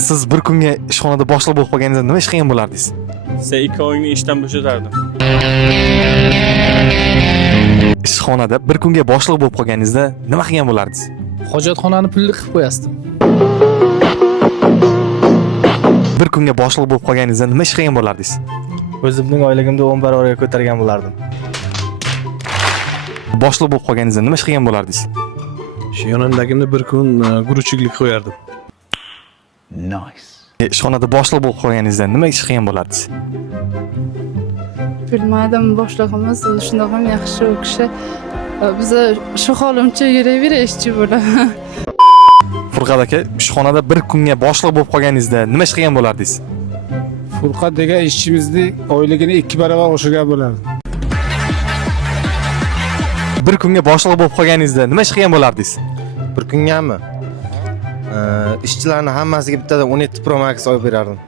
Siz bir kunga ishxonada boshliq bo'lib qolganingizda nima ish qilgan bo'lardingiz? Size 2 oyni ishdan bo'shatardim. Ishxonada bir kunga boshliq bo'lib qolganingizda nima qilgan bo'lardingiz? Hojatxonani pulli qilib qo'yasdim. Bir kunga boshliq bo'lib qolganingizda nima ish qilgan bo'lardingiz? O'zimning oyligimni 10 barobarga ko'targan bo'lardim. Boshliq bo'lib qolganingizda nima ish qilgan bo'lardingiz? Shu yonimdagimni bir kun guruchlik qo'yardim. Ishxonada boshliq bo'lib qolganingizda nima ish qilgan bo'lardingiz? Bilmadim, boshlig'imiz shundoq ham yaxshi u kishi. Biza shu holimcha yuraverishchi bular. Furqat aka, ishxonada bir kunga boshliq bo'lib qolganingizda nima ish qilgan bo'lardingiz? Furqat degan ishchimizni oyligini 2 barobar oshirgan bo'lardi. Bir kunga boshliq bo'lib qolganingizda nima ish qilgan bo'lardingiz? Bir kungami? Ishchilarning hammasiga bittadan 17 Pro Max olib berardim.